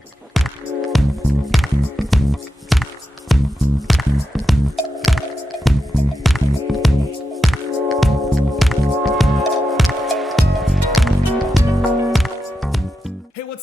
What's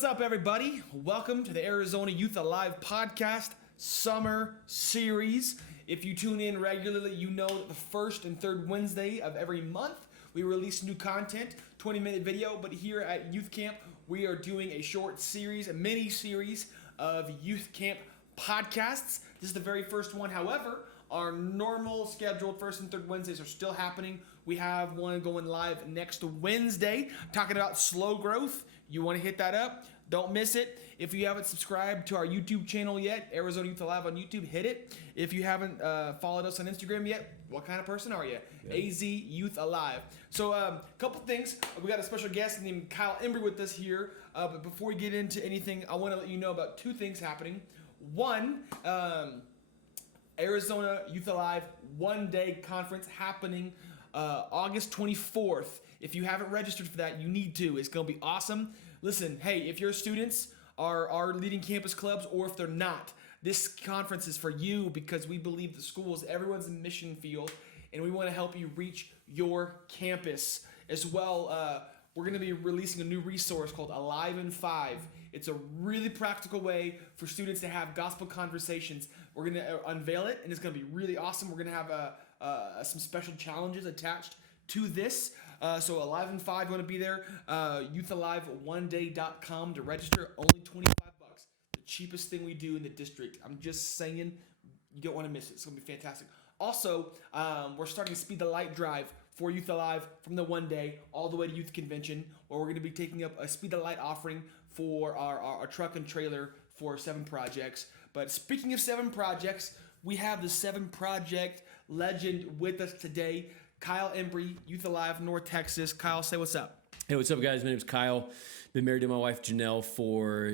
up, everybody? Welcome to the Arizona Youth Alive podcast summer series. If you tune in regularly, you know that the first and third Wednesday of every month, we release new content, 20-minute video. But here at Youth Camp, we are doing a short series, a mini series of Youth Camp podcasts. This is the very first one. However, our normal scheduled first and third Wednesdays are still happening. We have one going live next Wednesday, talking about slow growth. You want to hit that up? Don't miss it. If you haven't subscribed to our YouTube channel yet, Arizona Youth Alive on YouTube, hit it. If you haven't followed us on Instagram yet, what kind of person are you? Yeah. AZ Youth Alive. So a couple things. We got a special guest named Kyle Embry with us here. But before we get into anything, I want to let you know about two things happening. One, Arizona Youth Alive one-day conference happening August 24th. If you haven't registered for that, you need to. It's going to be awesome. Listen, hey, if your students are leading campus clubs or if they're not, this conference is for you because we believe the schools, everyone's in mission field, and we want to help you reach your campus. As well, we're going to be releasing a new resource called Alive in 5. It's a really practical way for students to have gospel conversations. We're going to unveil it, and it's going to be really awesome. We're going to have some special challenges attached to this. So Alive in 5, going to be there. YouthAlive1day.com to register. Only $25. The cheapest thing we do in the district. I'm just saying, you don't want to miss it. It's going to be fantastic. Also, we're starting to Speed the Light drive for Youth Alive from the one day all the way to Youth Convention, where we're going to be taking up a Speed the Light offering for our truck and trailer for 7 projects. But speaking of 7 projects, we have the 7 project legend with us today. Kyle Embry, Youth Alive, North Texas. Kyle, say what's up. Hey, what's up, guys? My name is Kyle. Been married to my wife, Janelle, for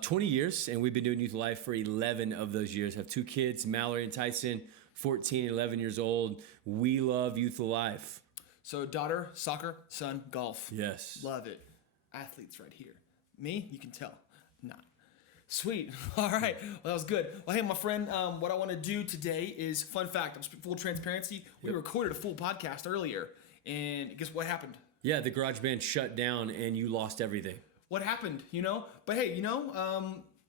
20 years, and we've been doing Youth Alive for 11 of those years. Have 2 kids, Mallory and Tyson, 14 and 11 years old. We love Youth Alive. So daughter, soccer, son, golf. Yes. Love it. Athletes right here. Me, you can tell. Not. Sweet. All right. Well, that was good. Well, hey, my friend, what I want to do today is, fun fact, full transparency, we recorded a full podcast earlier, and guess what happened? Yeah, the garage band shut down, and you lost everything. What happened, But hey,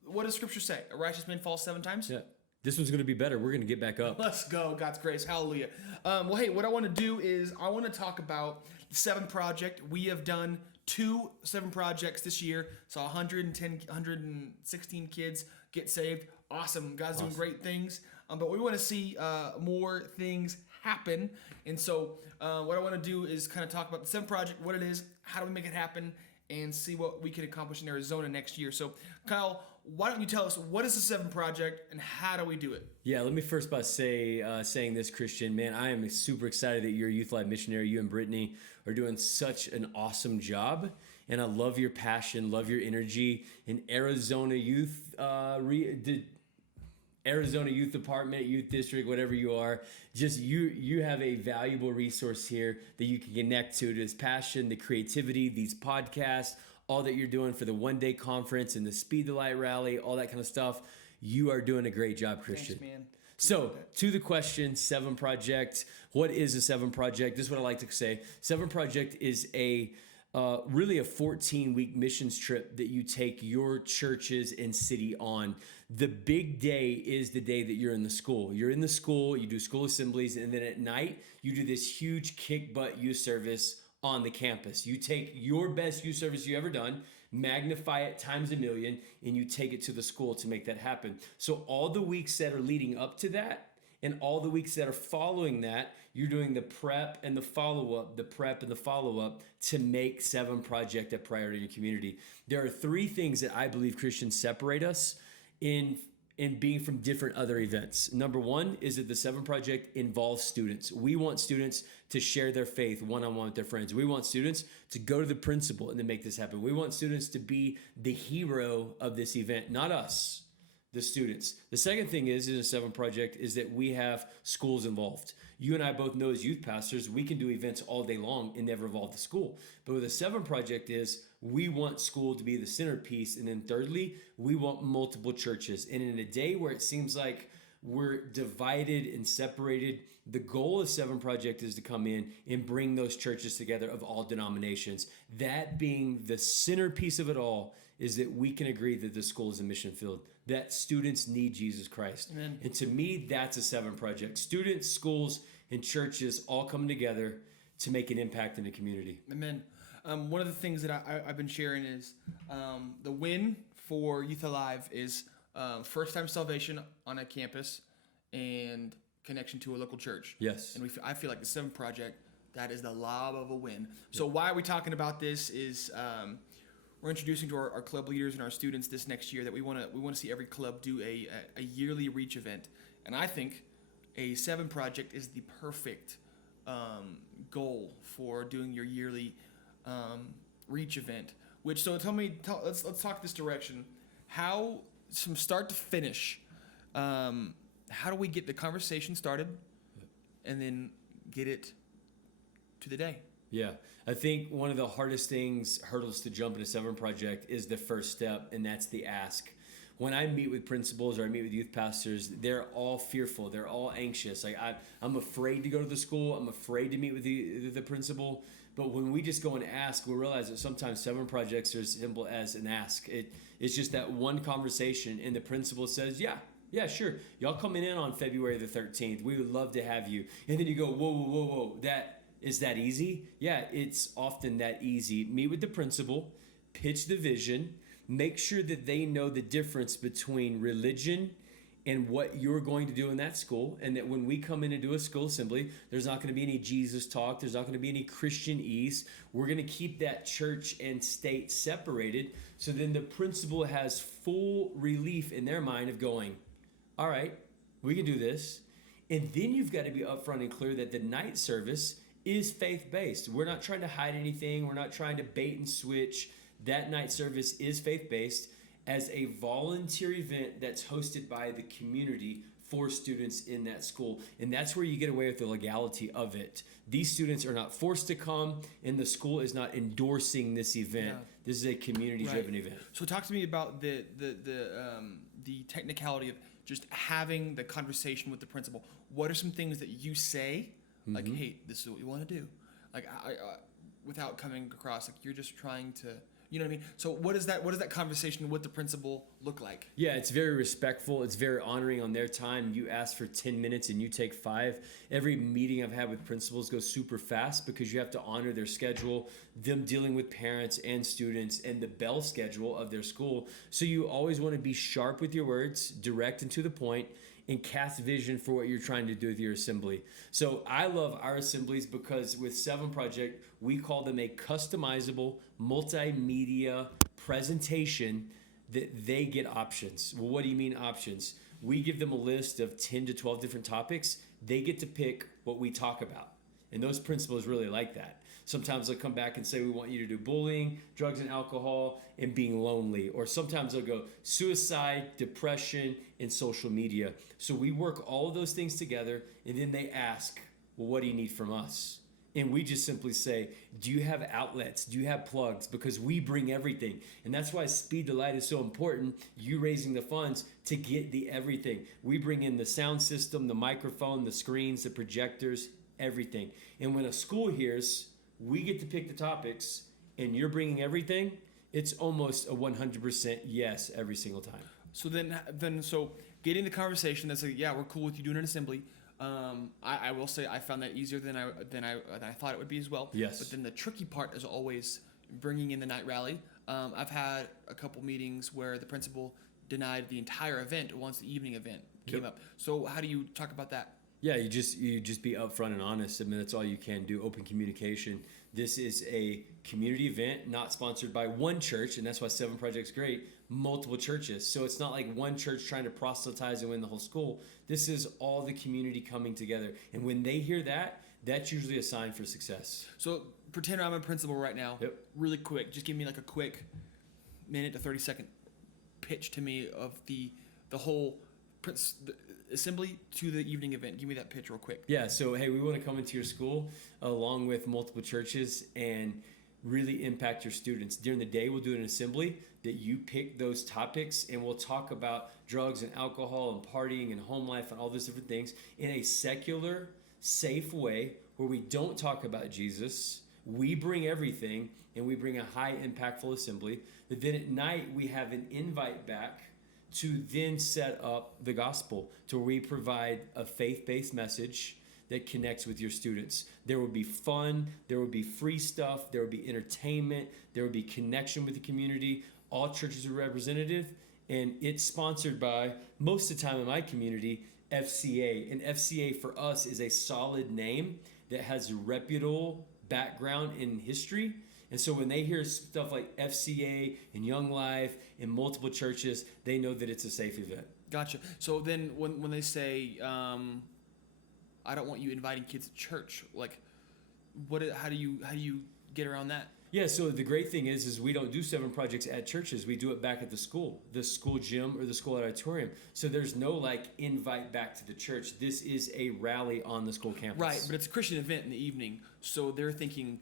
what does Scripture say? A righteous man falls 7 times? Yeah. This one's going to be better. We're going to get back up. Let's go. God's grace. Hallelujah. Well, hey, what I want to do is I want to talk about the 7 project. We have done 2 7 projects this year. Saw 116 kids get saved. Awesome. God's doing great things. But we want to see more things happen. And so what I want to do is kind of talk about the 7 project, what it is, how do we make it happen, and see what we can accomplish in Arizona next year. So, Kyle, why don't you tell us what is the 7 project and how do we do it? Yeah, let me first by saying this, Christian. Man, I am super excited that you're a Youth Life missionary. You and Brittany are doing such an awesome job, and I love your passion, love your energy. In Arizona Youth, Arizona Youth Department, Youth District, whatever you are, just you have a valuable resource here that you can connect to. This passion, the creativity, these podcasts, all that you're doing for the one-day conference and the Speed the Light rally, all that kind of stuff. You are doing a great job, Christian. Thanks, man. So, to the question, 7 Project. What is a 7 Project? This is what I like to say. 7 Project is really a 14-week missions trip that you take your churches and city on. The big day is the day that you're in the school. You're in the school, you do school assemblies, and then at night, you do this huge kick-butt youth service on the campus. You take your best youth service you ever done, magnify it times a million, and you take it to the school to make that happen. So all the weeks that are leading up to that, and all the weeks that are following that, you're doing the prep and the follow-up, to make 7 Project a priority in your community. There are 3 things that I believe Christians separate us in being from different other events. Number 1 is that the 7 Project involves students. We want students to share their faith one-on-one with their friends. We want students to go to the principal and to make this happen. We want students to be the hero of this event, not us, the students. The second thing is in a 7 Project is that we have schools involved. You and I both know as youth pastors, we can do events all day long and never involve the school. But with a 7 Project is we want school to be the centerpiece. And then thirdly, we want multiple churches. And in a day where it seems like we're divided and separated, the goal of Seven Project is to come in and bring those churches together of all denominations. That being the centerpiece of it all is that we can agree that the school is a mission field, that students need Jesus Christ. Amen. And to me, that's a Seven Project. Students, schools, and churches all come together to make an impact in the community. Amen. One of the things that I've been sharing is the win for Youth Alive is first-time salvation on a campus and connection to a local church. Yes. And I feel like the Seven Project, that is the lob of a win. So why are we talking about this is we're introducing to our club leaders and our students this next year that we want to see every club do a yearly reach event. And I think a Seven Project is the perfect goal for doing your yearly reach event. Let's talk this direction. How, from start to finish, how do we get the conversation started and then get it to the day? Yeah, I think one of the hardest hurdles to jump into Seven Project is the first step, and that's the ask. When I meet with principals or I meet with youth pastors, they're all fearful. They're all anxious. Like I'm afraid to go to the school. I'm afraid to meet with the principal. But when we just go and ask, we realize that sometimes Seven Projects are as simple as an ask. It's just that one conversation, and the principal says, yeah, sure. Y'all coming in on February the 13th. We would love to have you. And then you go, whoa. Is that easy? Yeah, it's often that easy. Meet with the principal, pitch the vision, make sure that they know the difference between religion and what you're going to do in that school, and that when we come in and do a school assembly, there's not going to be any Jesus talk. There's not going to be any Christianese. We're going to keep that church and state separated, so then the principal has full relief in their mind of going, all right, we can do this. And then you've got to be upfront and clear that the night service is faith-based. We're not trying to hide anything. We're not trying to bait and switch. That night service is faith-based as a volunteer event that's hosted by the community for students in that school. And that's where you get away with the legality of it. These students are not forced to come, and the school is not endorsing this event. Yeah. This is a community-driven event. So talk to me about the technicality of just having the conversation with the principal. What are some things that you say, like, hey, this is what we want to do, like I without coming across like you're just trying to, you know what I mean? So what does that conversation with the principal look like? Yeah, it's very respectful. It's very honoring on their time. You ask for 10 minutes and you take 5. Every meeting I've had with principals goes super fast because you have to honor their schedule, them dealing with parents and students, and the bell schedule of their school. So you always want to be sharp with your words, direct and to the point, and cast vision for what you're trying to do with your assembly. So I love our assemblies because with Seven Project, we call them a customizable multimedia presentation that they get options. Well, what do you mean options? We give them a list of 10 to 12 different topics. They get to pick what we talk about. And those principals really like that. Sometimes they'll come back and say, we want you to do bullying, drugs and alcohol, and being lonely. Or sometimes they'll go suicide, depression, and social media. So we work all of those things together, and then they ask, well, what do you need from us? And we just simply say, do you have outlets? Do you have plugs? Because we bring everything. And that's why Speed to Light is so important, you raising the funds to get the everything. We bring in the sound system, the microphone, the screens, the projectors, everything. And when a school hears, we get to pick the topics, and you're bringing everything, it's almost a 100% yes every single time. So then getting the conversation that's like, yeah, we're cool with you doing an assembly. I will say I found that easier than I thought it would be as well. Yes. But then the tricky part is always bringing in the night rally. I've had a couple meetings where the principal denied the entire event once the evening event came up. So how do you talk about that? Yeah, you just be upfront and honest. I mean, that's all you can do. Open communication. This is a community event, not sponsored by one church, and that's why Seven Project's great. Multiple churches. So it's not like one church trying to proselytize and win the whole school. This is all the community coming together. And when they hear that, that's usually a sign for success. So pretend I'm a principal right now. Yep. Really quick. Just give me like a quick minute to 30-second pitch to me of the whole the assembly to the evening event. Give me that pitch real quick. Yeah, so hey, we want to come into your school along with multiple churches and really impact your students. During the day, we'll do an assembly that you pick those topics, and we'll talk about drugs and alcohol and partying and home life and all those different things in a secular, safe way where we don't talk about Jesus. We bring everything, and we bring a high impactful assembly. But then at night, we have an invite back to then set up the gospel, to where we provide a faith-based message that connects with your students. There will be fun, there will be free stuff, there will be entertainment, there will be connection with the community. All churches are representative, and it's sponsored by, most of the time in my community, FCA. And FCA for us is a solid name that has a reputable background in history. And so when they hear stuff like FCA and Young Life and multiple churches, they know that it's a safe event. Gotcha. So then when they say, I don't want you inviting kids to church, like, how do you get around that? Yeah, so the great thing is we don't do 7 projects at churches. We do it back at the school gym or the school auditorium. So there's no like invite back to the church. This is a rally on the school campus. Right, but it's a Christian event in the evening. So they're thinking,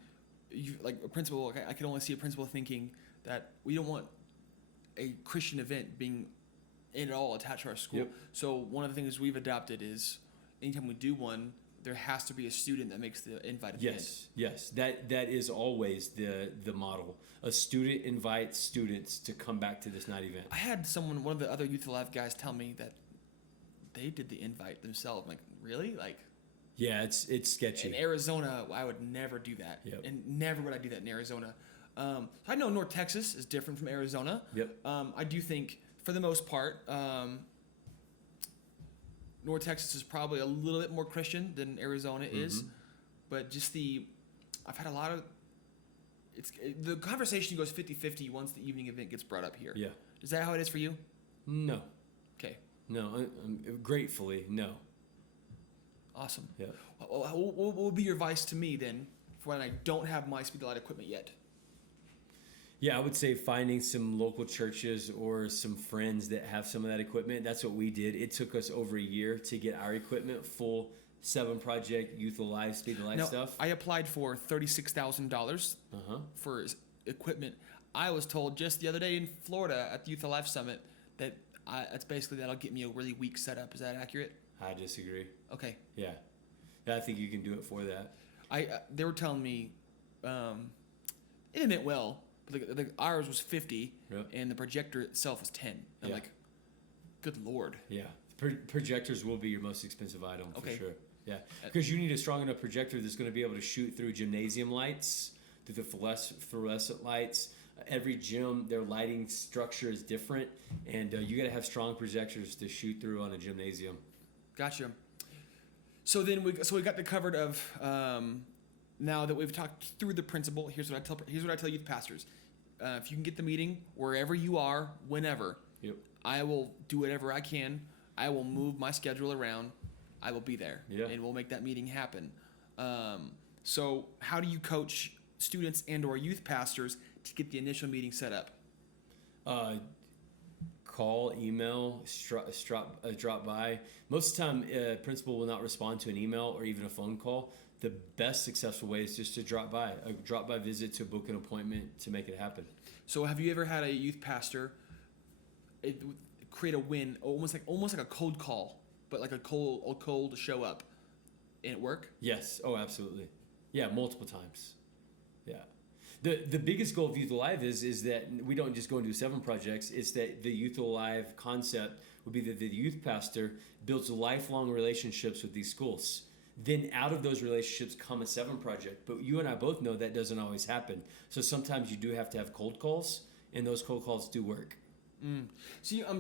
like a principal, I can only see a principal thinking that we don't want a Christian event being at all attached to our school. Yep. So one of the things we've adopted is anytime we do one, there has to be a student that makes the invite at the end. Yes. That is always the model. A student invites students to come back to this night event. I had one of the other Youth Alive guys tell me that they did the invite themselves. I'm like, really? Like, yeah, it's sketchy. in Arizona, I would never do that. Yep. And never would I do that in Arizona. I know North Texas is different from Arizona. Yep. I do think, for the most part, North Texas is probably a little bit more Christian than Arizona is, but just I've had a lot of, the conversation goes 50-50 once the evening event gets brought up here. Yeah. Is that how it is for you? No. Okay. No, gratefully, no. Awesome. Yeah. What will be your advice to me then for when I don't have my Speed the Light equipment yet? Yeah, I would say finding some local churches or some friends that have some of that equipment. That's what we did. It took us over a year to get our equipment, full 7 project, Youth Alive, Speed the Light stuff. I applied for $36,000 for equipment. I was told just the other day in Florida at the Youth Alive Summit that that's basically that'll get me a really weak setup. Is that accurate? I disagree. Okay. Yeah, I think you can do it for that. They were telling me it meant well. The ours was 50, and the projector itself was 10. I'm like, good Lord. Yeah, projectors will be your most expensive item for sure. Yeah, because you need a strong enough projector that's going to be able to shoot through gymnasium lights, through the fluorescent lights. Every gym, their lighting structure is different, and you got to have strong projectors to shoot through on a gymnasium. Gotcha. So then we got the covered of now that we've talked through the principle. Here's what I tell youth pastors. If you can get the meeting wherever you are, whenever, I will do whatever I can. I will move my schedule around. I will be there, and we'll make that meeting happen. So how do you coach students and or youth pastors to get the initial meeting set up? Call, email, drop by. Most of the time, principal will not respond to an email or even a phone call. The best successful way is just to drop by. A drop-by visit to book an appointment to make it happen. So have you ever had a youth pastor create a win, almost like a cold call, but like a cold show up, and it work? Yes. Oh, absolutely. Yeah, multiple times. Yeah. The biggest goal of Youth Alive is that we don't just go and do 7 projects. It's that the Youth Alive concept would be that the youth pastor builds lifelong relationships with these schools. Then out of those relationships come a 7 project. But you and I both know that doesn't always happen. So sometimes you do have to have cold calls, and those cold calls do work. See, I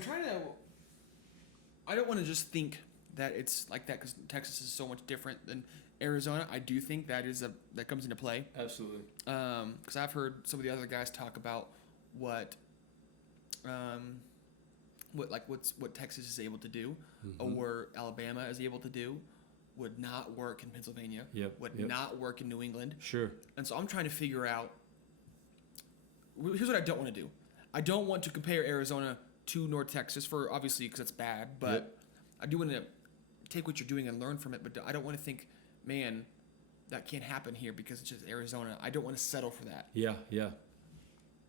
don't want to just think that it's like that because Texas is so much different than Arizona. I do think that comes into play. Absolutely. Because I've heard some of the other guys talk about what Texas is able to do, or Alabama is able to do, would not work in Pennsylvania. Would not work in New England. Sure. And so I'm trying to figure out. Here's what I don't want to do. I don't want to compare Arizona to North Texas obviously because it's bad, but I do want to take what you're doing and learn from it. But I don't want to think, man, that can't happen here because it's just Arizona. I don't want to settle for that. Yeah, yeah.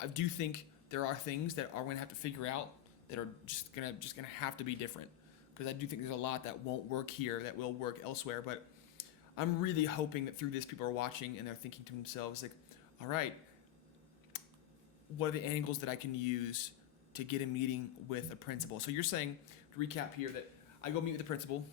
I do think there are things that are going to have to figure out that are just gonna have to be different, because I do think there's a lot that won't work here that will work elsewhere. But I'm really hoping that through this, people are watching and they're thinking to themselves, like, all right, what are the angles that I can use to get a meeting with a principal? So you're saying, to recap here, that I go meet with the principal,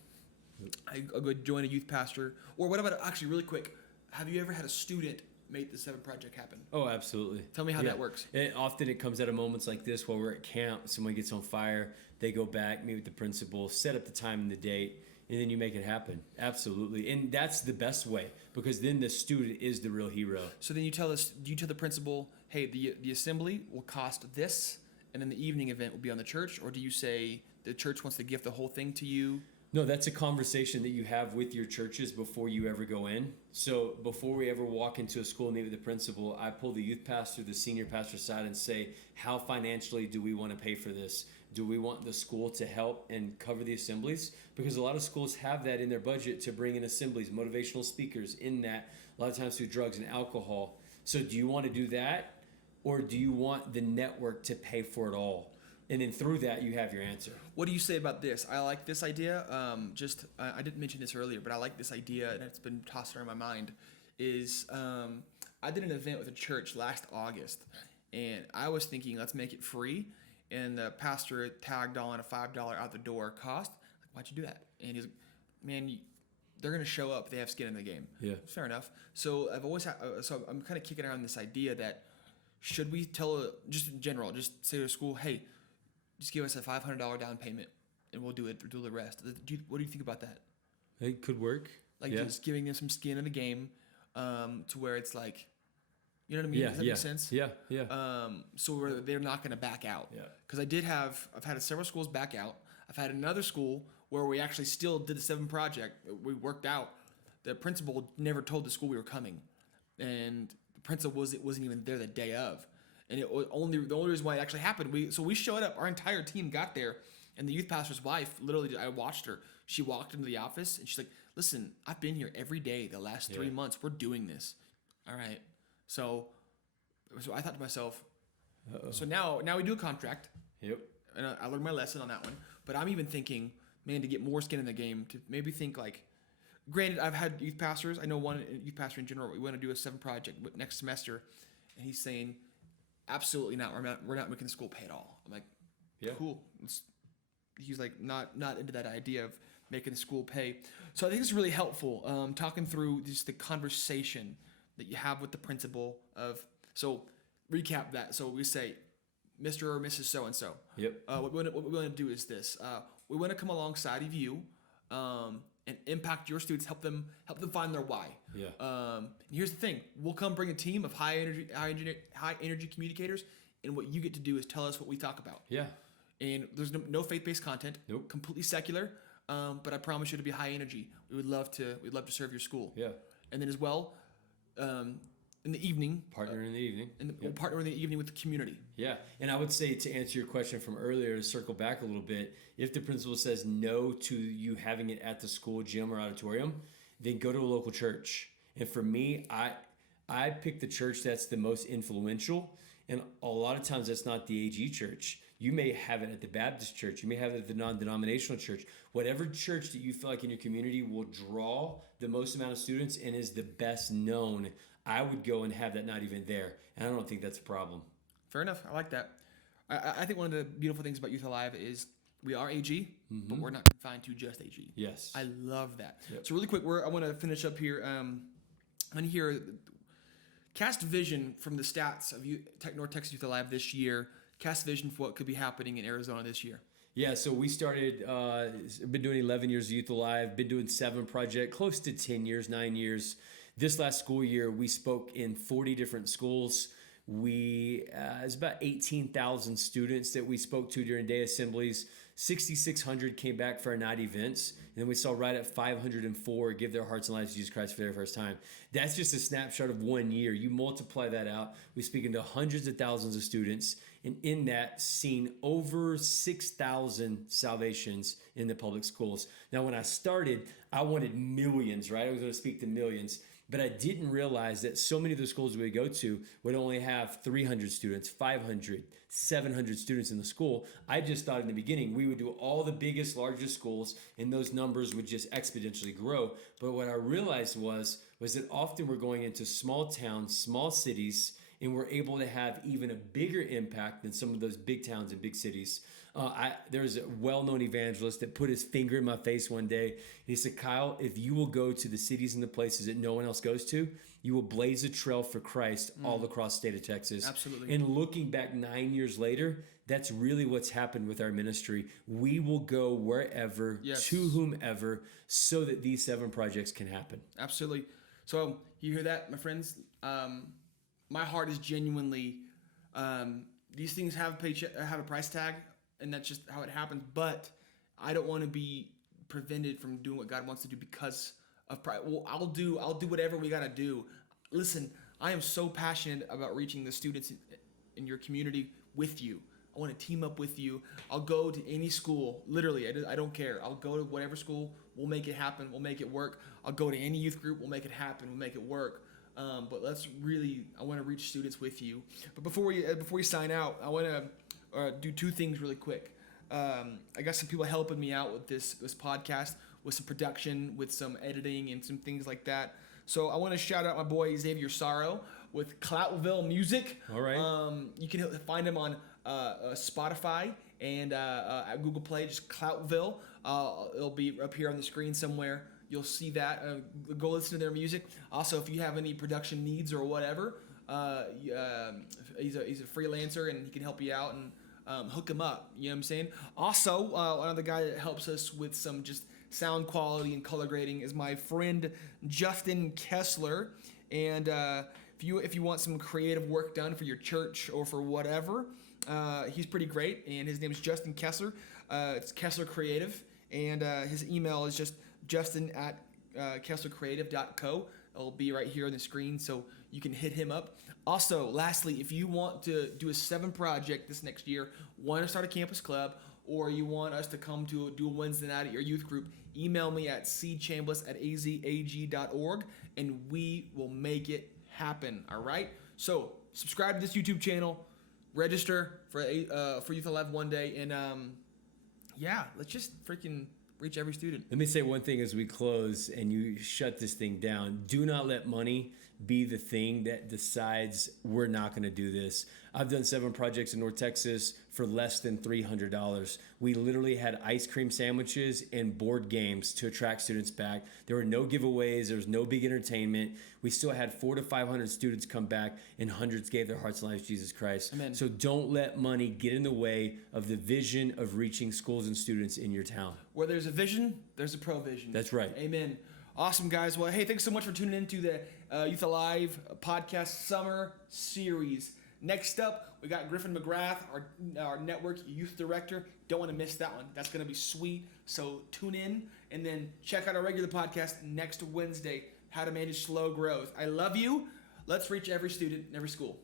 I go join a youth pastor, or what about, actually really quick, have you ever had a student make the 7 project happen? Oh, absolutely. Tell me how that works. And often it comes out of moments like this while we're at camp, someone gets on fire, they go back, meet with the principal, set up the time and the date, and then you make it happen. Absolutely. And that's the best way, because then the student is the real hero. So then you tell the principal, hey, the assembly will cost this, and then the evening event will be on the church? Or do you say the church wants to gift the whole thing to you? No, that's a conversation that you have with your churches before you ever go in. So before we ever walk into a school and meet with the principal, I pull the youth pastor, the senior pastor aside and say, how financially do we want to pay for this? Do we want the school to help and cover the assemblies? Because a lot of schools have that in their budget to bring in assemblies, motivational speakers in that, a lot of times through drugs and alcohol. So do you want to do that? Or do you want the network to pay for it all? And then through that, you have your answer. What do you say about this? I like this idea. I didn't mention this earlier, but I like this idea, and it's been tossed around my mind, is I did an event with a church last August, and I was thinking, let's make it free. And the pastor tagged on a $5 out the door cost. Like, why'd you do that? And he's like, man, they're going to show up. They have skin in the game. Yeah. Fair enough. So so I'm kind of kicking around this idea that, should we just in general, just say to school, hey, just give us a $500 down payment and we'll do the rest. What do you think about that? It could work. Like, just giving them some skin in the game, to where it's like, you know what I mean? Yeah, Does that make sense? Yeah. So they're not going to back out. Yeah. Because I've had several schools back out. I've had another school where we actually still did the 7 project. We worked out. The principal never told the school we were coming, and the principal wasn't even there the day of. And the only reason why it actually happened, we showed up. Our entire team got there, and the youth pastor's wife, literally, I watched her. She walked into the office, and she's like, "Listen, I've been here every day the last 3 months. We're doing this, all right." So I thought to myself, so now we do a contract. Yep. And I learned my lesson on that one. But I'm even thinking, man, to get more skin in the game, to maybe think like, granted, I've had youth pastors. I know one youth pastor in general. We want to do a 7 project next semester, and he's saying, absolutely not. We're not making the school pay at all. I'm like, yeah, cool. He's like not into that idea of making the school pay. So I think it's really helpful, talking through just the conversation that you have with the principal of. So recap that. So we say, Mr. or Mrs. So-and-so. Yep. What we want to do is this. We want to come alongside of you, and impact your students, help them find their why. Yeah. And here's the thing: we'll come bring a team of high energy communicators, and what you get to do is tell us what we talk about. Yeah. And there's no faith-based content. Nope. Completely secular. But I promise you to be high energy. We'd love to serve your school. Yeah. And then as well, in the evening, Partner in the evening. and we'll partner in the evening with the community. Yeah, and I would say, to answer your question from earlier, to circle back a little bit, if the principal says no to you having it at the school gym or auditorium, then go to a local church. And for me, I pick the church that's the most influential, and a lot of times that's not the AG church. You may have it at the Baptist church. You may have it at the non-denominational church. Whatever church that you feel like in your community will draw the most amount of students and is the best known, I would go and have that not even there. And I don't think that's a problem. Fair enough. I like that. I think one of the beautiful things about Youth Alive is we are AG, but we're not confined to just AG. Yes. I love that. Yep. So really quick, I want to finish up here. On here, cast vision from the stats of North Texas Youth Alive this year. Cast vision for what could be happening in Arizona this year. Yeah, so we started, been doing 11 years of Youth Alive, been doing 7 project, close to 10 years, 9 years. This last school year, we spoke in 40 different schools. It's about 18,000 students that we spoke to during day assemblies. 6,600 came back for our night events. And then we saw right at 504 give their hearts and lives to Jesus Christ for their first time. That's just a snapshot of 1 year. You multiply that out. We speak into hundreds of thousands of students. And in that, seen over 6,000 salvations in the public schools. Now, when I started, I wanted millions, right? I was going to speak to millions. But I didn't realize that so many of the schools we would go to would only have 300 students, 500, 700 students in the school. I just thought in the beginning we would do all the biggest, largest schools, and those numbers would just exponentially grow. But what I realized was that often we're going into small towns, small cities, and we're able to have even a bigger impact than some of those big towns and big cities. There's a well-known evangelist that put his finger in my face one day. He said, Kyle, if you will go to the cities and the places that no one else goes to, you will blaze a trail for Christ all across the state of Texas. Absolutely. And looking back 9 years later, that's really what's happened with our ministry. We will go wherever, to whomever, so that these 7 projects can happen. Absolutely. So you hear that, my friends? My heart is genuinely, these things have a price tag, and that's just how it happens. But I don't want to be prevented from doing what God wants to do because of pride. Well, I'll do whatever we got to do. Listen, I am so passionate about reaching the students in your community with you. I want to team up with you. I'll go to any school. Literally, I don't care. I'll go to whatever school. We'll make it happen. We'll make it work. I'll go to any youth group. We'll make it happen. We'll make it work. But I want to reach students with you. But before we sign out, I want to do 2 things really quick. I got some people helping me out with this podcast, with some production, with some editing, and some things like that. So I want to shout out my boy Xavier Sorrow with Cloutville Music. All right. You can find him on Spotify and at Google Play, just Cloutville. It'll be up here on the screen somewhere. You'll see that. Go listen to their music. Also, if you have any production needs or whatever, he's a freelancer and he can help you out and hook him up. You know what I'm saying? Also, another guy that helps us with some just sound quality and color grading is my friend Justin Kessler. And if you want some creative work done for your church or for whatever, he's pretty great. And his name is Justin Kessler. It's Kessler Creative, and his email is just justin@kesslercreative.co. It'll be right here on the screen, so you can hit him up. Also, lastly, if you want to do a 7 project this next year, want to start a campus club, or you want us to come to do a Wednesday night at your youth group, email me at chambliss@azag.org, and we will make it happen. All right? So subscribe to this YouTube channel, register for Youth Alive one day, and let's just freaking reach every student. Let me say one thing as we close and you shut this thing down. Do not let money be the thing that decides we're not going to do this. I've done 7 projects in North Texas for less than $300. We literally had ice cream sandwiches and board games to attract students back. There were no giveaways. There was no big entertainment. We still had 400 to 500 students come back, and hundreds gave their hearts and lives to Jesus Christ. Amen. So don't let money get in the way of the vision of reaching schools and students in your town. Where there's a vision, there's a provision. That's right. Amen. Awesome, guys. Well, hey, thanks so much for tuning in to the Youth Alive podcast summer series. Next up, we got Griffin McGrath, our network youth director. Don't want to miss that one. That's going to be sweet. So tune in and then check out our regular podcast next Wednesday, How to Manage Slow Growth. I love you. Let's reach every student in every school.